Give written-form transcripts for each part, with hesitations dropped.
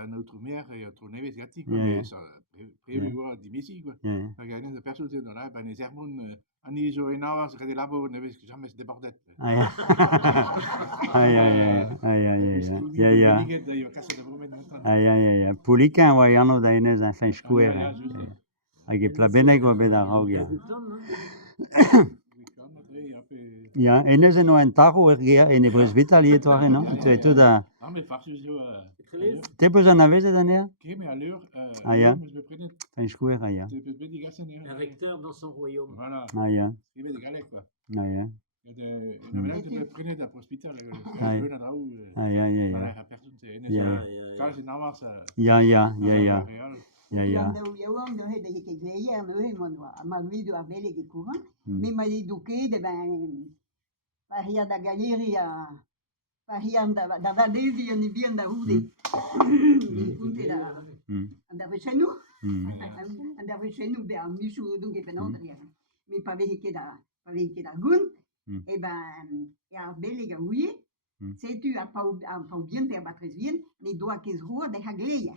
un autre mer et autre neves gatti, quoi, mais ça prévu di mesi, quoi. Perché la persone sono là, ben les hermon anni zo in avas che labo neves que jamais debordet. Ai Pulikan wa iano da inez a fin square. Hag e plabeneg wa bet a raogia. Ja, inez eno en taro gea en e brez vitaliet war no? Tu tout da. Ah, mais farce zo. Te peus an avezet anea? Che mais à l'heure, fin square aia. Un recteur dans son royaume. Voilà. Aia. Il y avait des galets, quoi. Aia. Il y avait des prenait d'un hospital. Aia. Personne, c'est Navarre, ça. Ja. Ja, de he de ke gleier no he mon wa ma video a bele ke courant mais ma eduqué de ben paria da galeria paria da vadesi ni bien da ude punte da andava chez nous be a michu donc e penant mais pas veke da gun e ben ya bele ga oui c'est tu a pas bien per batres bien ni doa ke zrua de ha gleier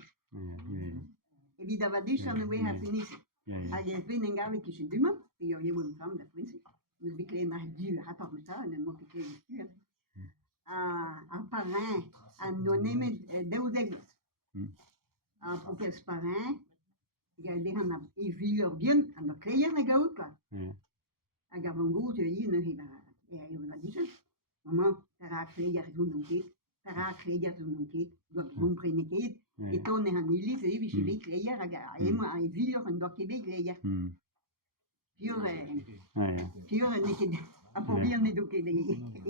Evidava dus aan de weg finis. Hij heeft binnen gaan we kiezen dummen. Je moet van de prinses. Dus we kregen maar duur. Had toch met haar en dan moet ik kregen sturen. Un parrain, un non-aimé d'Eudegos. Pour quel parrain, il y a des gens qui vivent bien, en de créer un gars quoi. Ik heb een goed hier nog even. Ja, je moet zeggen. Maman, daar ga ik créer zo'n donkey. Daar ga ik créer zo'n donkey. Dat comprenne ik. E torna a Nili, se vi ci vecchia, raga, e ma i figlio con doc vecchia. Fiore ne che a povirne do che dei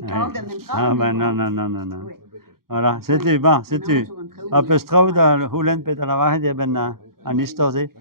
cauda nel Ah, ben non. Voilà, c'était bon, c'était. Un peu strauda, hulen peta la vahe, ben, an istorze.